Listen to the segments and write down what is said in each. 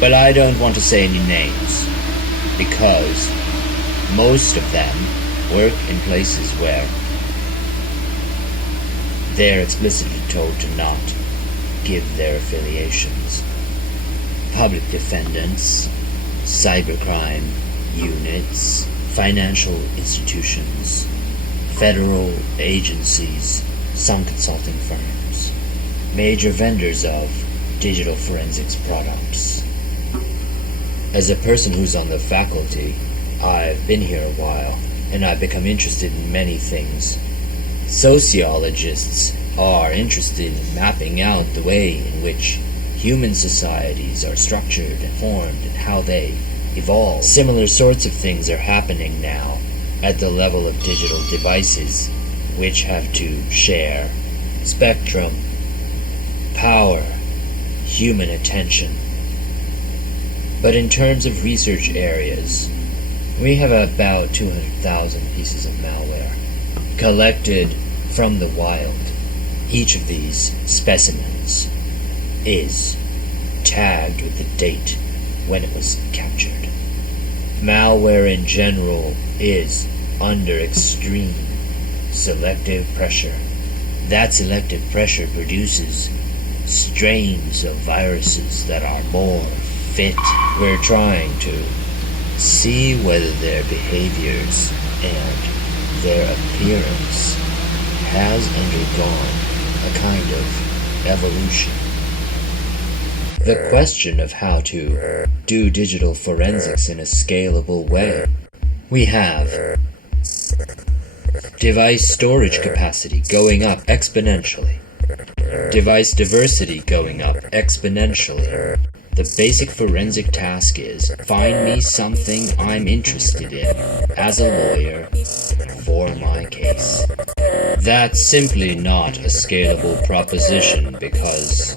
But I don't want to say any names, because most of them work in places where they're explicitly told to not give their affiliations. Public defendants, cybercrime units, financial institutions, federal agencies, some consulting firms, major vendors of digital forensics products. As a person who's on the faculty, I've been here a while, and I've become interested in many things. Sociologists are interested in mapping out the way in which human societies are structured and formed and how they evolve. Similar sorts of things are happening now at the level of digital devices, which have to share spectrum, power, human attention. But in terms of research areas, we have about 200,000 pieces of malware collected from the wild. Each of these specimens is tagged with the date when it was captured. Malware in general is under extreme selective pressure. That selective pressure produces strains of viruses that are more fit. We're trying to see whether their behaviors and their appearance has undergone a kind of evolution. The question of how to do digital forensics in a scalable way. We have device storage capacity going up exponentially. Device diversity going up exponentially. The basic forensic task is, find me something I'm interested in as a lawyer for my case. That's simply not a scalable proposition, because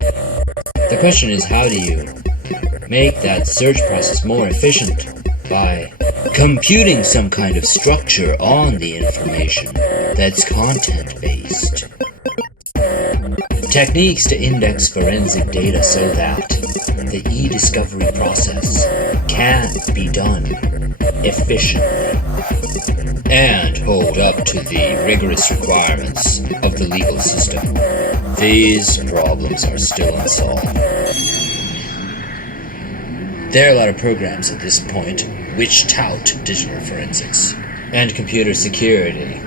the question is, how do you make that search process more efficient? By computing some kind of structure on the information that's content-based. Techniques to index forensic data so that the e-discovery process can be done efficiently and hold up to the rigorous requirements of the legal system. These problems are still unsolved. There are a lot of programs at this point which tout digital forensics and computer security.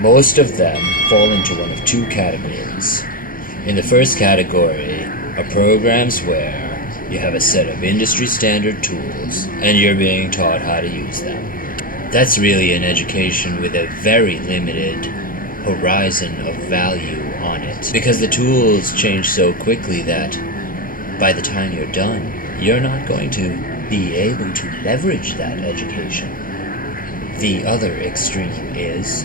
Most of them fall into one of two categories. In the first category are programs where you have a set of industry standard tools and you're being taught how to use them. That's really an education with a very limited horizon of value on it, because the tools change so quickly that by the time you're done, you're not going to be able to leverage that education. The other extreme is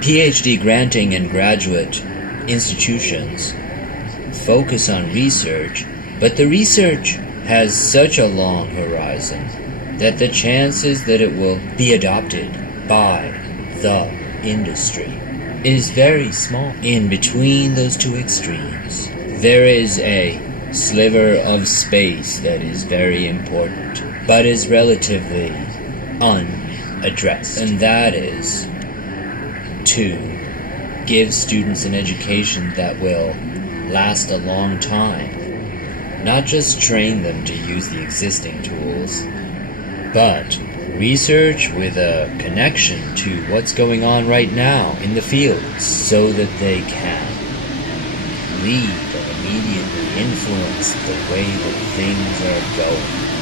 PhD granting and graduate institutions focus on research, but the research has such a long horizon that the chances that it will be adopted by the industry is very small. In between those two extremes, there is a sliver of space that is very important, but is relatively unaddressed, and that is to give students an education that will last a long time. Not just train them to use the existing tools, but research with a connection to what's going on right now in the field, so that they can lead and immediately influence the way that things are going.